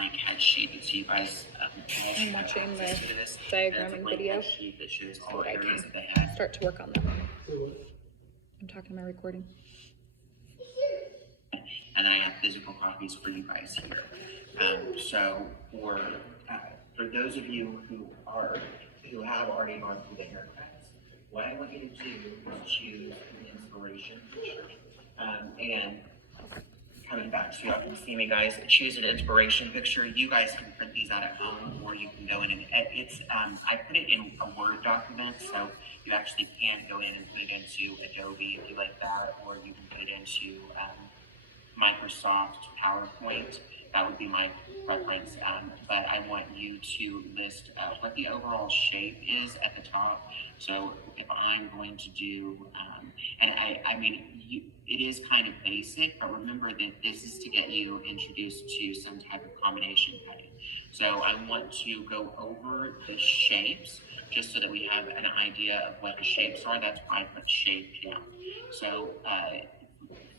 blank head sheet that you guys I'm watching the this. diagramming video Head sheet that shows so all that I areas can of the head. start to work on them. I'm talking to my recording. And then I have physical copies for you guys here. So for those of you who have already gone through the haircuts, what I want you to do is choose an inspiration picture. And coming back so y'all can see me, guys, choose an inspiration picture. You guys can print these out at home, or you can go in and it's I put it in a Word document, so you actually can go in and put it into Adobe if you like that, or you can put it into Microsoft PowerPoint. That would be my preference, but I want you to list what the overall shape is at the top. So if I'm going to do, and I mean, it is kind of basic, but remember that this is to get you introduced to some type of combination cutting. So I want to go over the shapes just so that we have an idea of what the shapes are. That's why I put shape down. So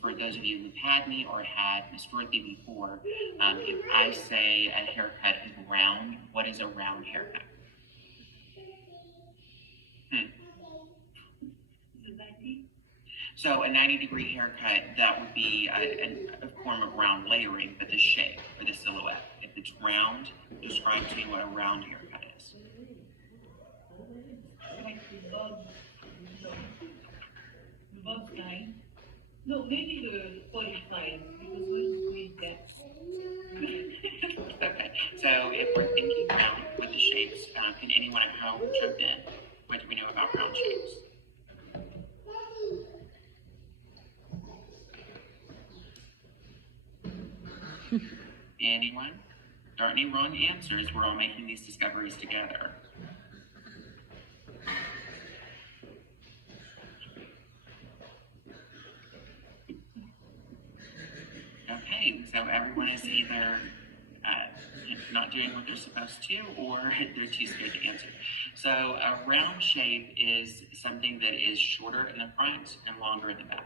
for those of you who've had me or had Miss Dorothy before, if I say a haircut is round, what is a round haircut? So a 90-degree haircut, that would be a form of round layering, but the shape or the silhouette. If it's round, describe to me what a round haircut is. No, maybe the 45, because when we get Okay, so if we're thinking round with the shapes, can anyone at home jump in? What do we know about round shapes? Anyone? There aren't any wrong answers. We're all making these discoveries together. Okay, so everyone is either not doing what they're supposed to, or they're too scared to answer. So a round shape is something that is shorter in the front and longer in the back.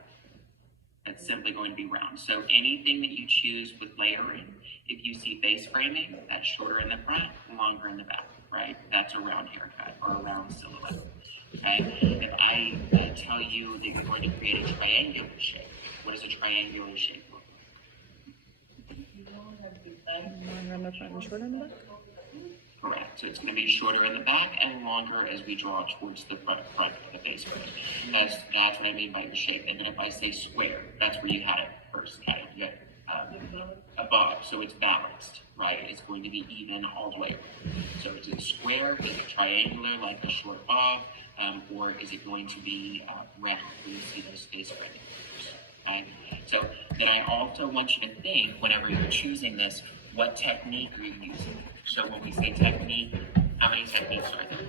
That's simply going to be round. So anything that you choose with layering, if you see face framing, that's shorter in the front and longer in the back, right? That's a round haircut or a round silhouette. Okay? If I tell you that you're going to create a triangular shape, what does a triangular shape look like? Longer in the front and shorter in the back? Correct. So it's going to be shorter in the back and longer as we draw towards the front of the face frame. That's what I mean by the shape. And then if I say square, that's where you had it first. Okay? You had above, so it's balanced, right? It's going to be even all the way. So is it square? Is it triangular like a short bob? Or is it going to be round? Where you see those face frames. Okay? So then I also want you to think, whenever you're choosing this, what technique are you using? So when we say technique, how many techniques are there?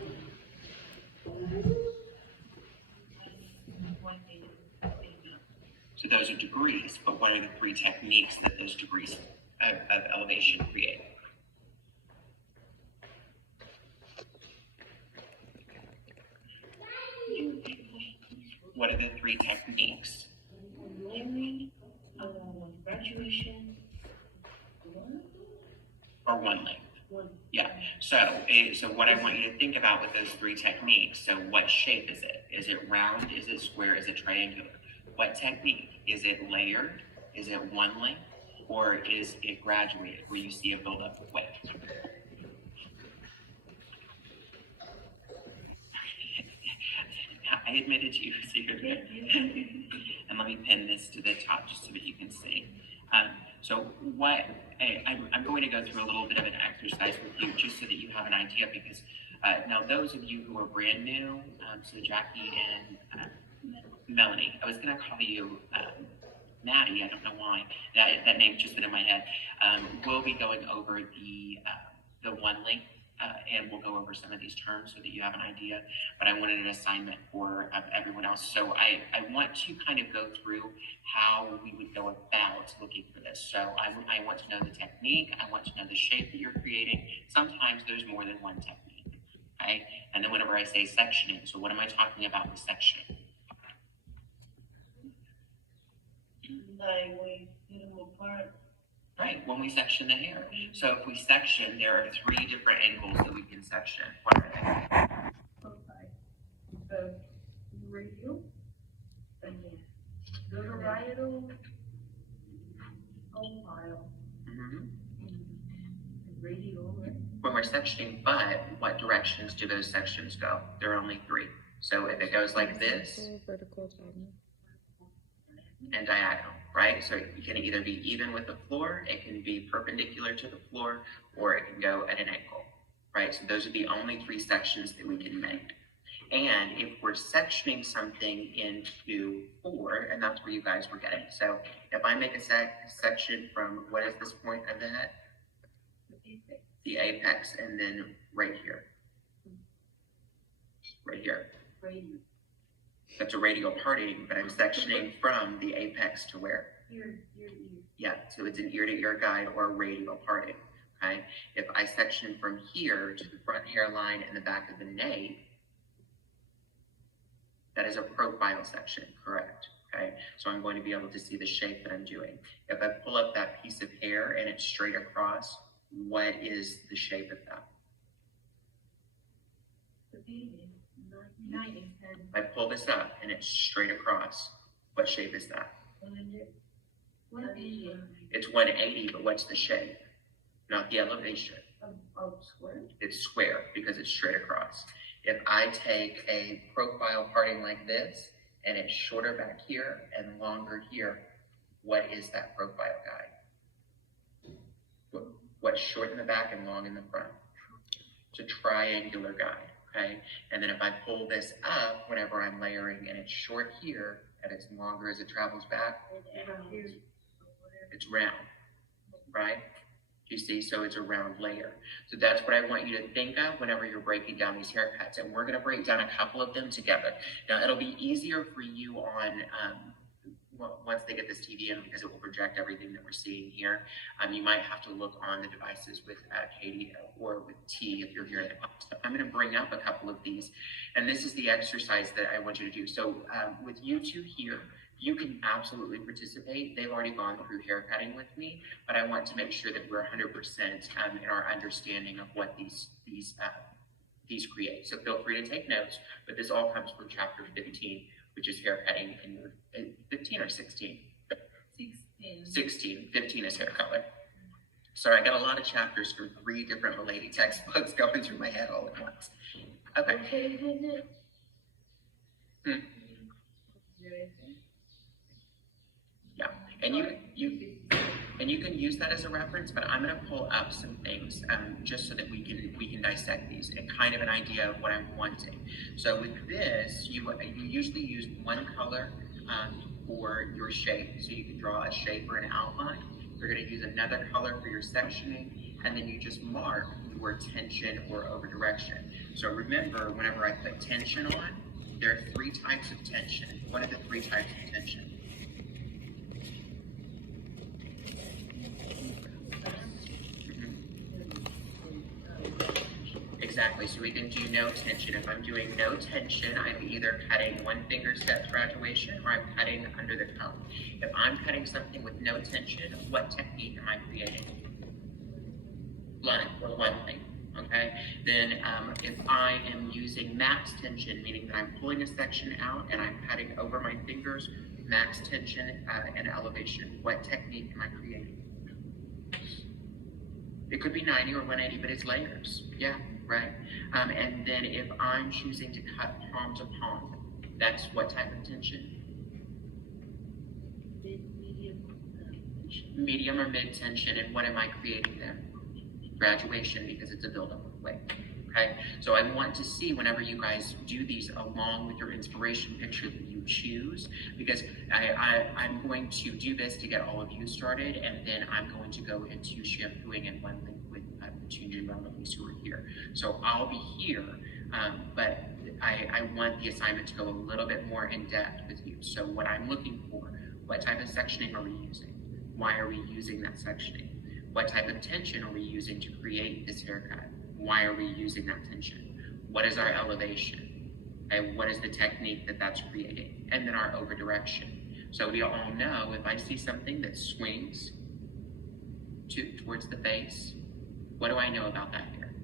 So those are degrees, but what are the 3 techniques that those degrees of elevation create? What are the 3 techniques? layering, graduation, Or one length? one. Yeah. So what I want you to think about with those 3 techniques. So what shape is it? Is it round? Is it square? Is it triangular? What technique? Is it layered? Is it one length? Or is it graduated, where you see a buildup of width? I admitted you, so you're good. And let me pin this to the top just so that you can see. So what I'm going to go through a little bit of an exercise with you just so that you have an idea, because now those of you who are brand new, so Jackie and Melanie, I was going to call you Maddie, I don't know why, that name just went in my head. We'll be going over the one length, and we'll go over some of these terms so that you have an idea, but I wanted an assignment for everyone else. So I want to kind of go through how we would go about looking for this. So I want to know the technique, I want to know the shape that you're creating. Sometimes there's more than one technique, okay? And then whenever I say sectioning, so what am I talking about with sectioning? Like we put them apart. right, when we section the hair. So if we section, there are 3 different angles that we can section. What are they? Okay. So, radial, and then varietal, profile, Mhm. and radial, right? When we're sectioning, but what directions do those sections go? There are only 3. So if it goes like this Vertical, diagonal. and diagonal, right? So it can either be even with the floor, it can be perpendicular to the floor, or it can go at an angle, right? So those are the only 3 sections that we can make. And if we're sectioning something into 4, and that's where you guys were getting. So if I make a section from, what is this point of the head? The apex, and then right here. Right here. Radial. That's a radial parting, but I'm sectioning from the apex to where? Ear. Yeah, so it's an ear-to-ear guide or a radial parting, okay? If I section from here to the front hairline and the back of the nape, that is a profile section, correct? Okay, so I'm going to be able to see the shape that I'm doing. If I pull up that piece of hair and it's straight across, what is the shape of that? The baby, not his head. If I pull this up and it's straight across, what shape is that? 180 It's 180, but what's the shape? Not the elevation. of square. It's square because it's straight across. If I take a profile parting like this and it's shorter back here and longer here, what is that profile guide? What's short in the back and long in the front? It's a triangular guide, okay? And then if I pull this up whenever I'm layering and it's short here and it's longer as it travels back, it's round, right? You see, so it's a round layer. So that's what I want you to think of whenever you're breaking down these haircuts. And we're gonna break down a couple of them together. Now, it'll be easier for you on, once they get this TV in, because it will project everything that we're seeing here. You might have to look on the devices with Katie or with T if you're here at the box. I'm gonna bring up a couple of these. And this is the exercise that I want you to do. So with you 2 here, you can absolutely participate. They've already gone through haircutting with me, but I want to make sure that we're 100% in our understanding of what these create. So feel free to take notes, but this all comes from chapter 15, which is haircutting in your 15 or 16? 16. 15 is hair color. Sorry, I got a lot of chapters from 3 different related textbooks going through my head all at once. Okay. Yeah, and you can use that as a reference, but I'm going to pull up some things just so that we can dissect these and kind of an idea of what I'm wanting. So with this, you usually use one color for your shape, so you can draw a shape or an outline. You're going to use another color for your sectioning, and then you just mark the word tension or over direction. So remember, whenever I put tension on, there are 3 types of tension. What are the 3 types of tension? Exactly, so we can do no tension. If I'm doing no tension, I'm either cutting 1 finger step graduation or I'm cutting under the comb. If I'm cutting something with no tension, what technique am I creating? Blunt or lumping, okay? Then if I am using max tension, meaning that I'm pulling a section out and I'm cutting over my fingers, max tension and elevation, what technique am I creating? It could be 90 or 180, but it's layers, yeah. Right? And then if I'm choosing to cut palm to palm, that's what type of tension? Medium or mid tension, and what am I creating there? Graduation, because it's a buildup of weight. Okay? So I want to see whenever you guys do these along with your inspiration picture that you choose, because I'm going to do this to get all of you started, and then I'm going to go into shampooing and one link with the 2 new remedies who are here. So I'll be here, but I want the assignment to go a little bit more in depth with you. So what I'm looking for, what type of sectioning are we using? Why are we using that sectioning? What type of tension are we using to create this haircut? Why are we using that tension? What is our elevation? And what is the technique that that's creating? And then our over direction. So we all know if I see something that swings, towards the face. What do I know about that hair?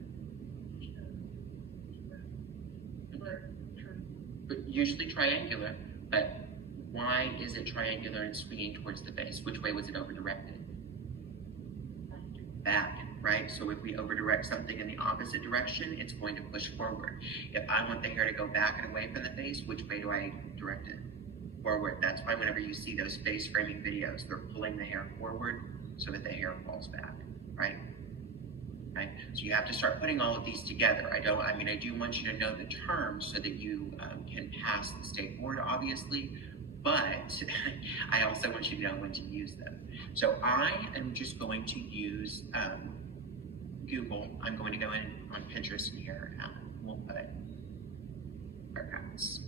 But usually triangular, but why is it triangular and swinging towards the face? Which way was it over-directed? Back, right? So if we over-direct something in the opposite direction, it's going to push forward. If I want the hair to go back and away from the face, which way do I direct it? Forward. That's why whenever you see those face framing videos, they're pulling the hair forward so that the hair falls back, right? Right? So you have to start putting all of these together. I do want you to know the terms so that you can pass the state board, obviously, but I also want you to know when to use them. So I am just going to use Google. I'm going to go in on Pinterest here, and we'll put haircuts.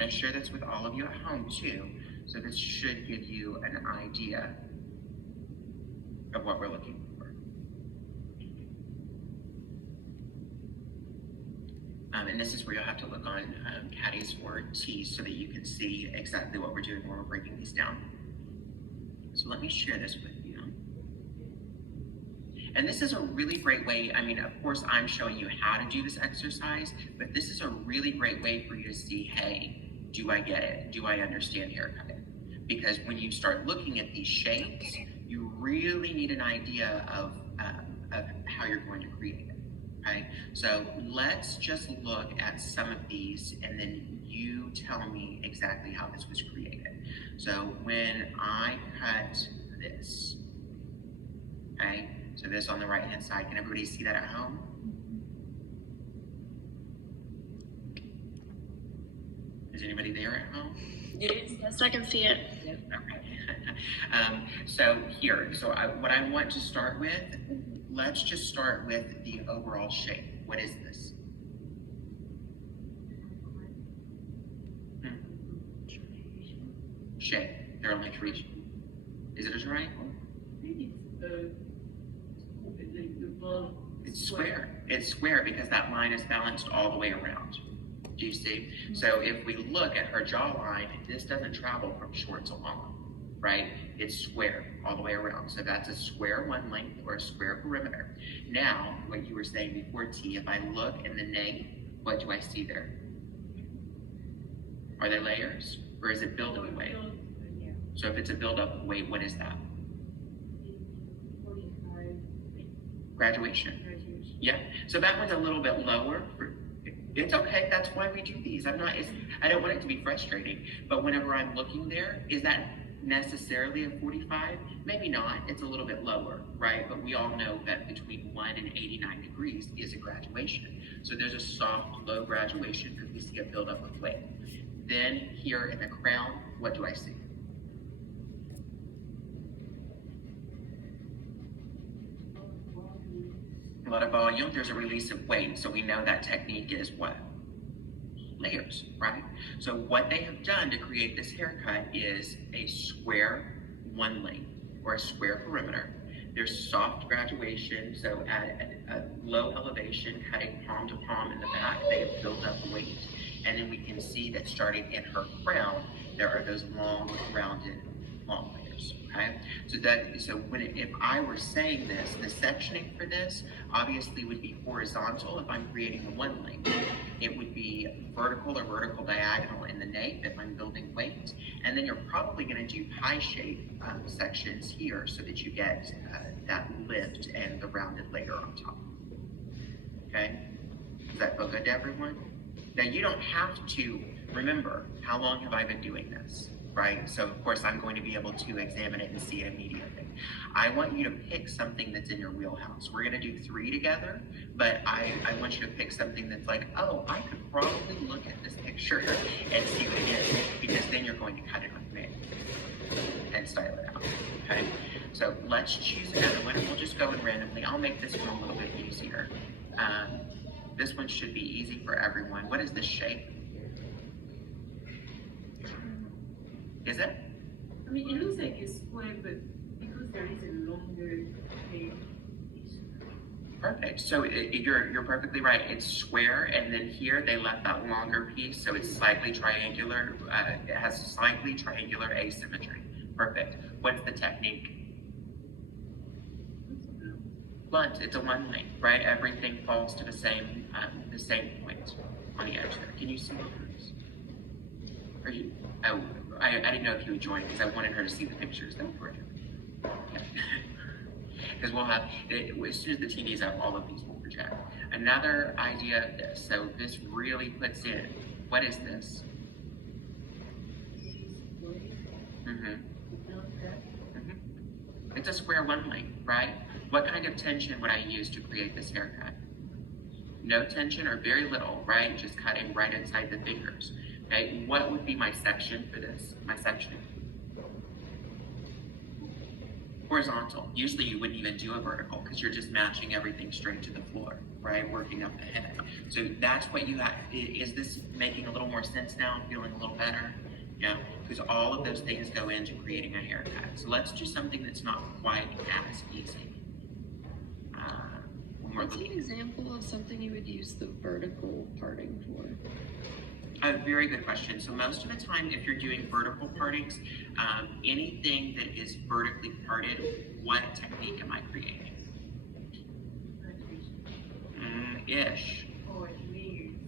I share this with all of you at home too, so this should give you an idea of what we're looking for. And this is where you'll have to look on caddies or T's so that you can see exactly what we're doing when we're breaking these down. So let me share this with you. And this is a really great way, of course I'm showing you how to do this exercise, but this is a really great way for you to see, hey, do I get it? Do I understand haircutting? Because when you start looking at these shapes, you really need an idea of how you're going to create it, right? So let's just look at some of these and then you tell me exactly how this was created. So when I cut this, okay, so this on the right hand side, can everybody see that at home? Is anybody there at home? Yes, I can see it. Okay. So what I want to start with, let's just start with the overall shape. What is this? Shape. There are only three. Is it a triangle? It's square. It's square because that line is balanced all the way around. Do you see? So if we look at her jawline, this doesn't travel from short to long, right? It's square all the way around. So that's a square one length or a square perimeter. Now, what you were saying before, T, if I look in the nape, what do I see there? Are they layers or is it building weight? So if it's a buildup weight, what is that? Graduation. Yeah. So that one's a little bit lower. It's okay, that's why we do these. I don't want it to be frustrating, but whenever I'm looking there, is that necessarily a 45? Maybe not, it's a little bit lower, right? But we all know that between 1 and 89 degrees is a graduation. So there's a soft, low graduation because we see a buildup of weight. Then here in the crown, what do I see? A lot of volume, there's a release of weight. So we know that technique is what? Layers, right? So what they have done to create this haircut is a square one length or a square perimeter. There's soft graduation, so at a low elevation, cutting palm to palm in the back, they have built up weight. And then we can see that starting in her crown, there are those long, rounded, long layers, okay? If I were saying this, the sectioning for this obviously would be horizontal if I'm creating the one length. It would be vertical or vertical diagonal in the nape if I'm building weight. And then you're probably gonna do pie shape sections here so that you get that lift and the rounded layer on top, okay? Does that feel good to everyone? Now you don't have to remember how long have I been doing this, right? So of course I'm going to be able to examine it and see it immediately. I want you to pick something that's in your wheelhouse. We're gonna do 3 together, but I want you to pick something that's like, oh, I could probably look at this picture and see what it is, because then you're going to cut it with me and style it out, okay? So let's choose another one and we'll just go in randomly. I'll make this one a little bit easier. This one should be easy for everyone. What is this shape? Is it? I mean, it looks like a square, but because there is a longer tail. Perfect. So you're perfectly right. It's square, and then here they left that longer piece, so it's slightly triangular. It has slightly triangular asymmetry. Perfect. What's the technique? Blunt. It's a one lane, right? Everything falls to the same point on the edge there. Can you see those? Are you? Oh, I didn't know if you would join because I wanted her to see the pictures. That would work. Because we'll have, as soon as the TV's up, all of these will project. Another idea of this, so this really puts in, what is this? It's a square one lane, right? What kind of tension would I use to create this haircut? No tension or very little, right? Just cutting right inside the fingers. Okay, what would be my section for this? My section? Horizontal. Usually you wouldn't even do a vertical because you're just matching everything straight to the floor, right? Working up the head. So that's what you have. Is this making a little more sense now? Feeling a little better? Yeah, because all of those things go into creating a haircut. So let's do something that's not quite as easy. What's an example of something you would use the vertical parting for? A very good question. So most of the time, if you're doing vertical partings, anything that is vertically parted, what technique am I creating? Ish.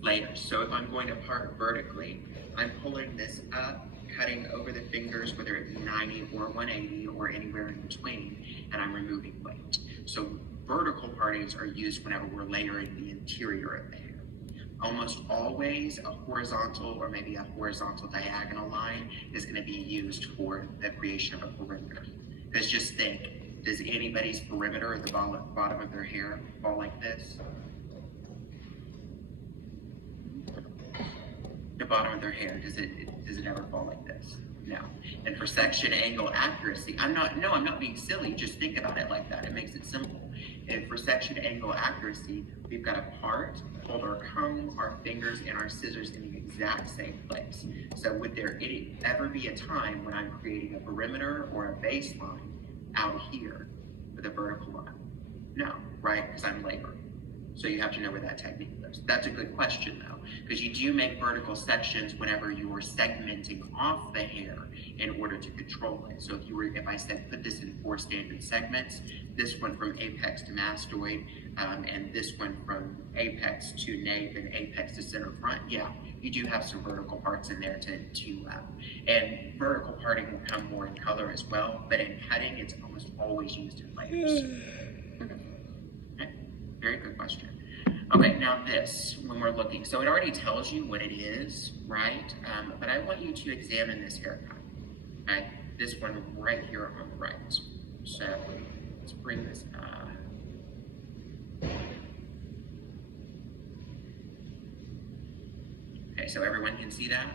Layers. So if I'm going to part vertically, I'm pulling this up, cutting over the fingers, whether it's 90 or 180 or anywhere in between, and I'm removing weight. So vertical partings are used whenever we're layering the interior of the hair. Almost always a horizontal or maybe a horizontal diagonal line is going to be used for the creation of a perimeter. Because just think, does anybody's perimeter at the bottom of their hair fall like this? The bottom of their hair, does it ever fall like this? No. And for section angle accuracy, I'm not being silly, just think about it like that. It makes it simple. And for section angle accuracy, we've got to part, hold our comb, our fingers, and our scissors in the exact same place. So would there ever be a time when I'm creating a perimeter or a baseline out here with a vertical line? No, right? Because I'm laboring. So you have to know where that technique goes. That's a good question though, because you do make vertical sections whenever you are segmenting off the hair in order to control it. So if I said put this in 4 standard segments, this one from apex to mastoid, and this one from apex to nape and apex to center front, yeah, you do have some vertical parts in there and vertical parting will come more in color as well, but in cutting, it's almost always used in layers. Okay. Very good question. Okay, now this, when we're looking, so it already tells you what it is, right? But I want you to examine this haircut, okay? This one right here on the right. So let's bring this up. Okay, so everyone can see that?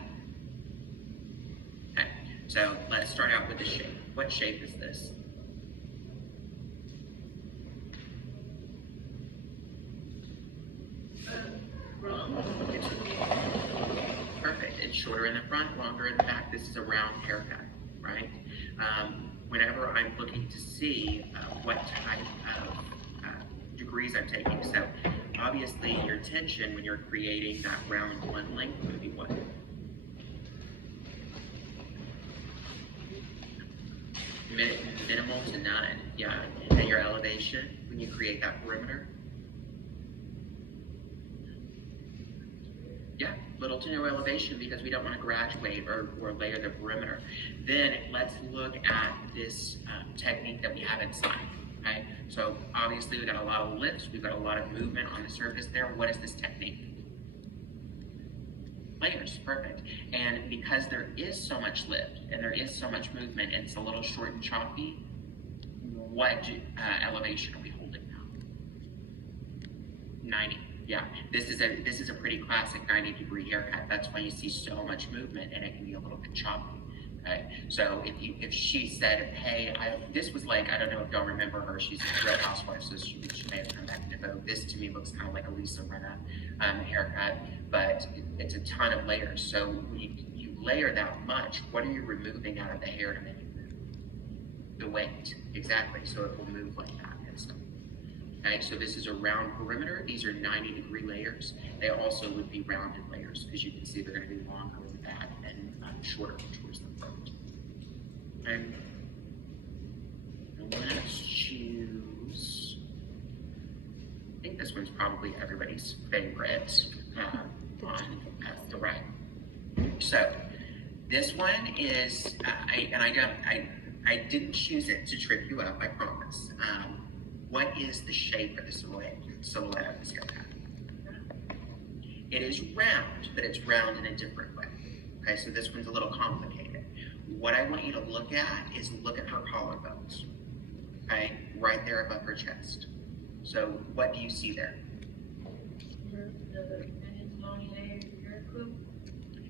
Okay, so let's start out with the shape. What shape is this? Perfect. It's shorter in the front, longer in the back. This is a round haircut, right? Whenever I'm looking to see what type of degrees I'm taking. So obviously your tension when you're creating that round one length would be what? Minimal to none, yeah. And your elevation when you create that perimeter? Yeah, little to no elevation because we don't want to graduate or layer the perimeter. Then let's look at this technique that we have inside, okay? So obviously we've got a lot of lifts, we've got a lot of movement on the surface there. What is this technique? Layers, perfect. And because there is so much lift and there is so much movement and it's a little short and choppy, what elevation are we holding now? 90. Yeah, this is a pretty classic 90-degree haircut. That's why you see so much movement and it can be a little bit choppy. Okay, so if she said, hey, this was like, I don't know if y'all remember her. She's a Real Housewife, so she may have come back into vogue. This to me looks kind of like a Lisa Rinna haircut, but it's a ton of layers. So when you layer that much, what are you removing out of the hair to make it move? The weight, exactly. So it will move like that and stuff. Okay, so this is a round perimeter. These are 90-degree layers. They also would be rounded layers because you can see they're going to be longer in the back and shorter towards the front. Okay. let's choose, I think this one's probably everybody's favorite on the right. So this one is, I didn't choose it to trip you up, I promise. What is the shape of the silhouette of this haircut? It is round, but it's round in a different way. Okay, so this one's a little complicated. What I want you to look at is look at her collarbones. Okay, right there above her chest. So what do you see there?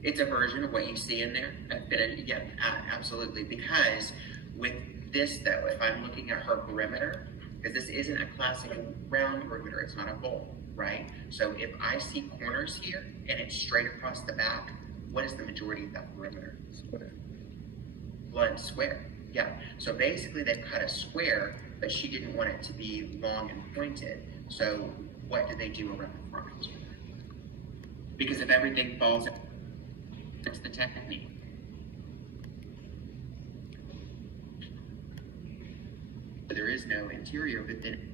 It's a version of what you see in there. Yeah, absolutely. Because with this though, if I'm looking at her perimeter, because this isn't a classic round perimeter, it's not a bowl, right? So if I see corners here and it's straight across the back, what is the majority of that perimeter? Square. Blunt square. Yeah. So basically they've cut a square, but she didn't want it to be long and pointed. So what did they do around the front? Because if everything falls, it's the technique. There is no interior within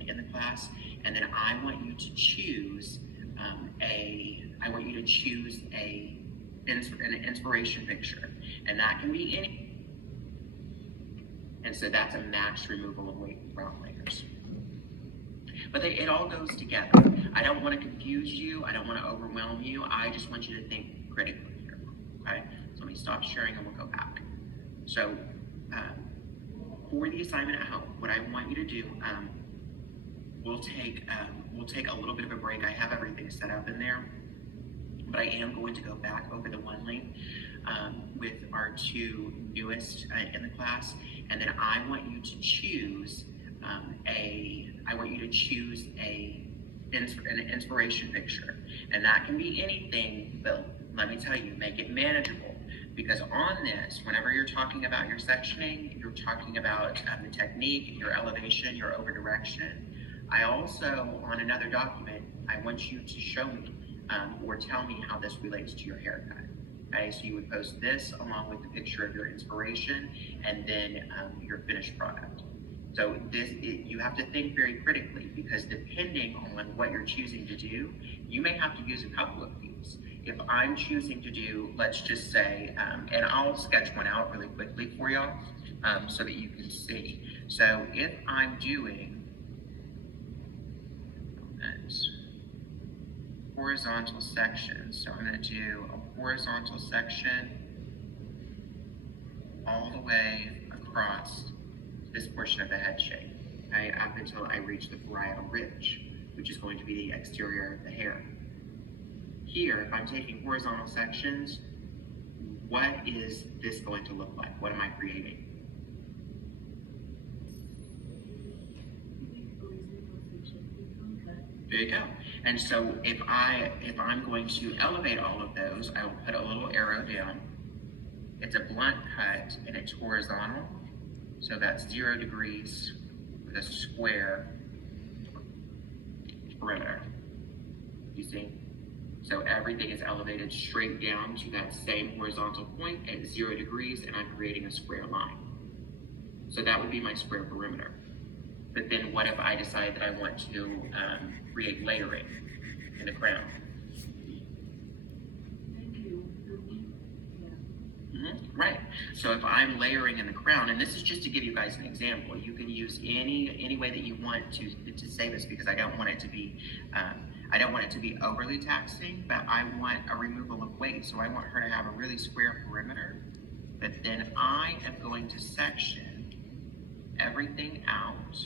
in the class, and then I want you to choose an inspiration picture, and that can be any. And so that's a matched removal of weight and brown layers. But it all goes together. I don't want to confuse you. I don't want to overwhelm you. I just want you to think critically here. Okay? So let me stop sharing and we'll go back. So for the assignment at home, what I want you to do, we'll take a little bit of a break. I have everything set up in there, but I am going to go back over the one link with our two newest in the class, and then I want you to choose an inspiration picture, and that can be anything. But let me tell you, make it manageable, because on this, whenever you're talking about your sectioning, you're talking about the technique, your elevation, your over direction. I also, on another document, I want you to show me or tell me how this relates to your haircut. Okay, so you would post this along with the picture of your inspiration and then your finished product. So you have to think very critically, because depending on what you're choosing to do, you may have to use a couple of these. If I'm choosing to do, let's just say, and I'll sketch one out really quickly for y'all so that you can see. So if I'm doing horizontal section, so I'm going to do a horizontal section all the way across this portion of the head shape, okay, up until I reach the parietal ridge, which is going to be the exterior of the hair. Here, if I'm taking horizontal sections, what is this going to look like? What am I creating? There you go. And so if I'm going to elevate all of those, I will put a little arrow down. It's a blunt cut and it's horizontal. So that's 0 degrees with a square perimeter. You see? So everything is elevated straight down to that same horizontal point at 0 degrees, and I'm creating a square line. So that would be my square perimeter. But then what if I decide that I want to create layering in the crown? Right. So if I'm layering in the crown, and this is just to give you guys an example, you can use any way that you want to say this, because I don't want it to be overly taxing, but I want a removal of weight. So I want her to have a really square perimeter, but then I am going to section everything out,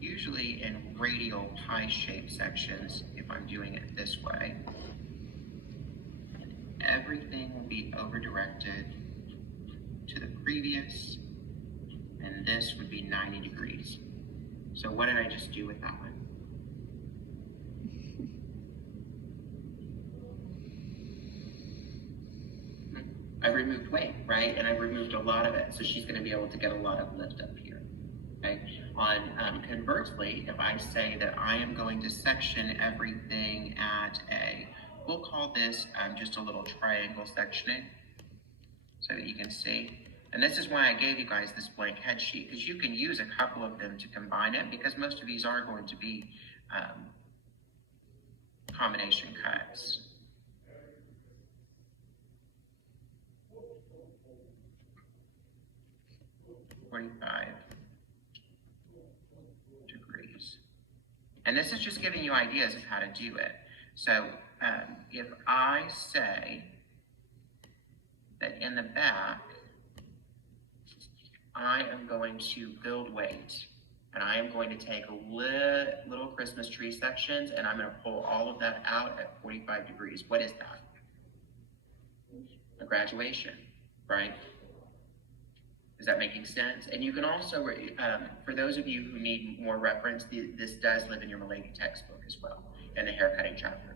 usually in radial pie-shaped sections if I'm doing it this way. Everything will be over-directed to the previous, and this would be 90 degrees. So what did I just do with that one? I removed weight, right? And I removed a lot of it, so she's going to be able to get a lot of lift up here. Okay. Conversely, if I say that I am going to section everything at we'll call this just a little triangle sectioning, so that you can see. And this is why I gave you guys this blank head sheet, because you can use a couple of them to combine it, because most of these are going to be combination cuts. $45 and this is just giving you ideas of how to do it. So if I say that in the back I am going to build weight, and I am going to take little Christmas tree sections, and I'm going to pull all of that out at 45 degrees. What is that? A graduation, right? Is that making sense? And you can also, for those of you who need more reference, this does live in your Milady textbook as well, in the haircutting chapter.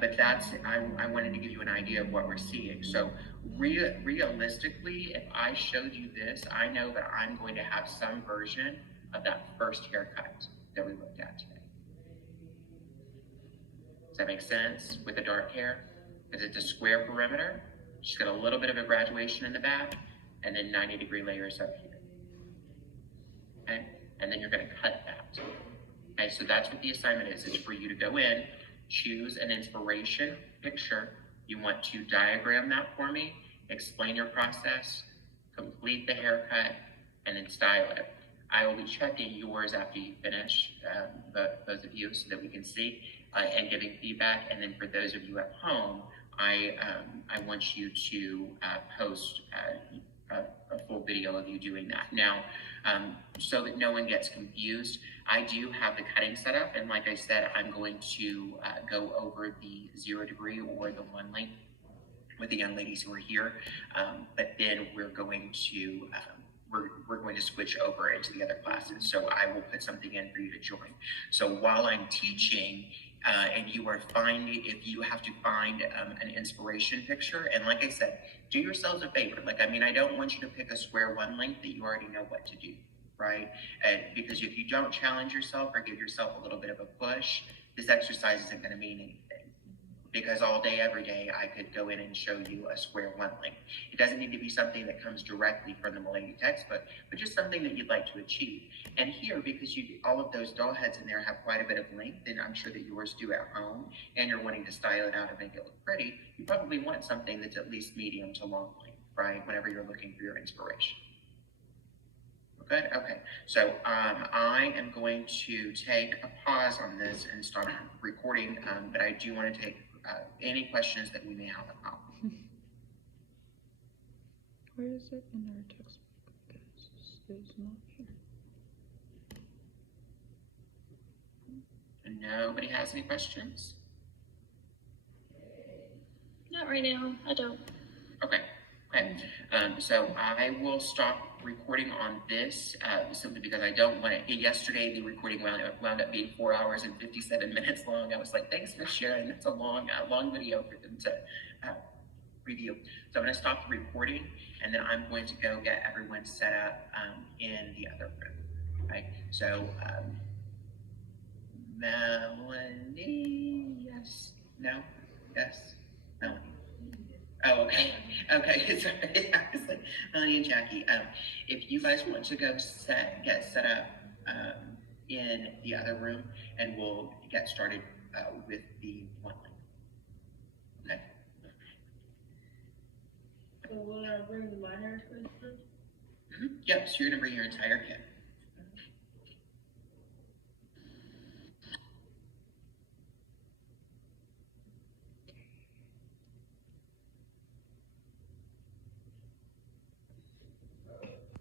But that's, I wanted to give you an idea of what we're seeing. So realistically, if I showed you this, I know that I'm going to have some version of that first haircut that we looked at today. Does that make sense with the dark hair? Because it's a square perimeter. She's got a little bit of a graduation in the back, and then 90-degree layers up here. Okay? And then you're going to cut that. Okay, so that's what the assignment is. It's for you to go in, choose an inspiration picture. You want to diagram that for me, explain your process, complete the haircut, and then style it. I will be checking yours after you finish, those of you, so that we can see, and giving feedback. And then for those of you at home, I want you to post a full video of you doing that. Now, so that no one gets confused, I do have the cutting set up, and like I said, I'm going to go over the 0 degree or the 1 length with the young ladies who are here, but then we're going to switch over into the other classes. So I will put something in for you to join. So while I'm teaching, and you are if you have to find an inspiration picture, and like I said, do yourselves a favor. Like, I mean, I don't want you to pick a square 1 length that you already know what to do, right? Because if you don't challenge yourself or give yourself a little bit of a push, this exercise isn't going to mean anything. Because all day, every day, I could go in and show you a square 1 length. It doesn't need to be something that comes directly from the Milady textbook, but just something that you'd like to achieve. And here, because all of those doll heads in there have quite a bit of length, and I'm sure that yours do at home, and you're wanting to style it out and make it look pretty, you probably want something that's at least medium to long length, right? Whenever you're looking for your inspiration. Okay, okay. So I am going to take a pause on this and start recording, but I do want to take any questions that we may have about. Where is it in our textbook? Because it's not here. Nobody has any questions? Not right now. I don't. Okay. Okay. So I will stop recording on this simply because I don't want it. Yesterday, the recording wound up being 4 hours and 57 minutes long. I was like, thanks for sharing. That's a long video for them to review. So I'm going to stop the recording, and then I'm going to go get everyone set up in the other room. Right? So Melanie, yes, no, yes, Melanie. Oh, okay. Okay, sorry. I was like, Melanie and Jackie, if you guys want to go get set up in the other room, and we'll get started with the 1 length. Okay. So will I bring my hair first? Yep, so you're going to bring your entire kit.